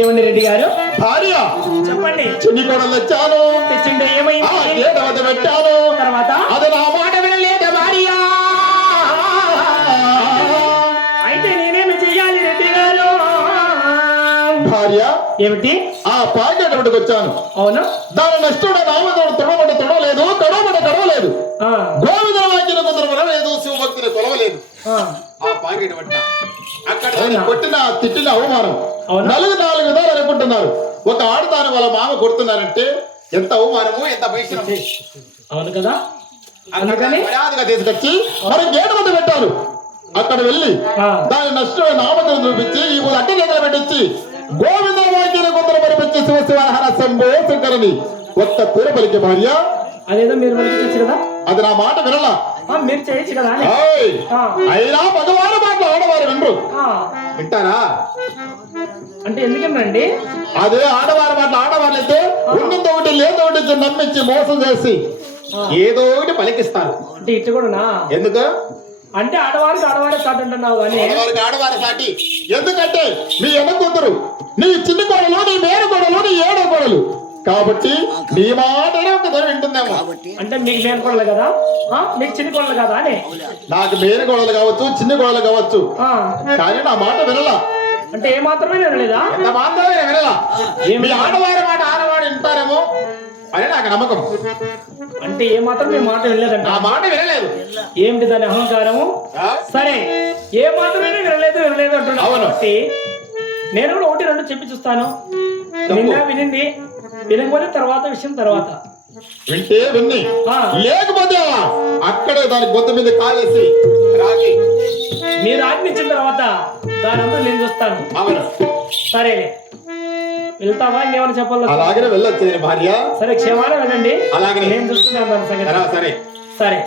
ఏమండి రెడ్డి గారు? భార్య! చెప్పండి. చిన్ని కొడలు వచ్చాను తెచ్చిండే ఏమైంది పెట్టాను. తర్వాత? అది నా మాట వినలేదు భార్య. అయితే నేనేమి చెయ్యాలి రెడ్డి గారు? భార్య ఏమిటి? ఆ పాకెట్ ఒకటికి వచ్చాను. అవును? దాని నష్టుడు నామతోడు తొడబడి తొడవలేదు తొడబడి తొడవలేదు. గోవింద వాక్యను కొందరు వినలేదు శివభక్తిని కొలవలేదు. ఆ, పాకెట్ పట్టిన. అక్కడ కొట్టిన తిట్టిన అవమానం? నలుగు నాలుగు విధాలు అనుకుంటున్నారు. ఒక ఆడదాని వాళ్ళ మామ కొడుతున్నారంటే ఎంత అవమానము ఎంత భీషణం అవును కదా? మర్యాదగా తీసుకొచ్చి మనం గేటు వద్ద పెట్టారు. అక్కడ వెళ్ళి. దాని నష్టమైన నామకం చూపించి ఈ అడ్డ దగ్గర పెట్టించి గోవింద వాక్యను కొందరు మరిపించి శివశివహర శంభో శంకరని ఒక్క తూర పలికి భార్య. అదేదో మీరు కదా? అది నా మాట వినలా. మీరు చేయొచ్చు కదా అయినా మగవారు మాట ఆడవారు వినరు. వింటారా? అంటే ఎందుకేనండి అదే ఆడవారి మాట ఆడవాళ్ళైతే ఉన్నది ఒకటి లేదో ఒకటి నమ్మించి మోసం చేసి ఏదో ఒకటి పలికిస్తారు. అంటే ఇట్టు కూడానా? ఎందుకు? అంటే ఆడవారికి ఆడవాడే చాటు అంటున్నావు కానీ ఆడవారికి ఆడవారి సాటి. ఎందుకంటే నీ ఎన్న కూతురు నీ చిన్న కోడలు నీ మేన కోడలు నీ ఏడో కోడలు. కాబట్టి నీ మాటనే ఒక ధర వింటుందేమో. అంటే మీకు మేన కొడలు కదా? ఆ, మీకు చిన్న కొడలు కదా అని? నాకు మేన కోడలు కావచ్చు చిన్న కోడలు కావచ్చు. ఆ, కానీ నా మాట వినలా. అంటే ఏ మాత్రమే వినలేదా? ఎంత మాత్రమే వినలా. ఏమి? మీ ఆడవారి మాట ఆడవాడు వింటారేమో అని నాకు నమ్మకం. అంటే ఏ మాత్రం మీ మాట వినలేదంట. నా మాట వినలేదు. ఏమిటి దాని అహంకారము? ఆ? సరే ఏ మాత్రమే వినలేదు వినలేదు. కాబట్టి నేను కూడా ఒకటి రెండు చెప్పి చూస్తాను. నిన్న వినింది వినకపోతే తర్వాత విషయం తర్వాత. వింటే విన్ని. లేకపోతే అక్కడే దాని గొంతు మీద కాలేసి రాగి. మీరు ఆజ్ఞించిన తర్వాత దాని అంతా నేను చూస్తాను. అవును. సరేలే వెళ్తావా? ఇంకేమైనా చెప్పాలి? అలాగనే వెళ్ళొచ్చు భార్య. సరే క్షేమాన వెళ్ళండి. అలాగనే. నేను చూస్తున్నాను సరే, సరే. సరే.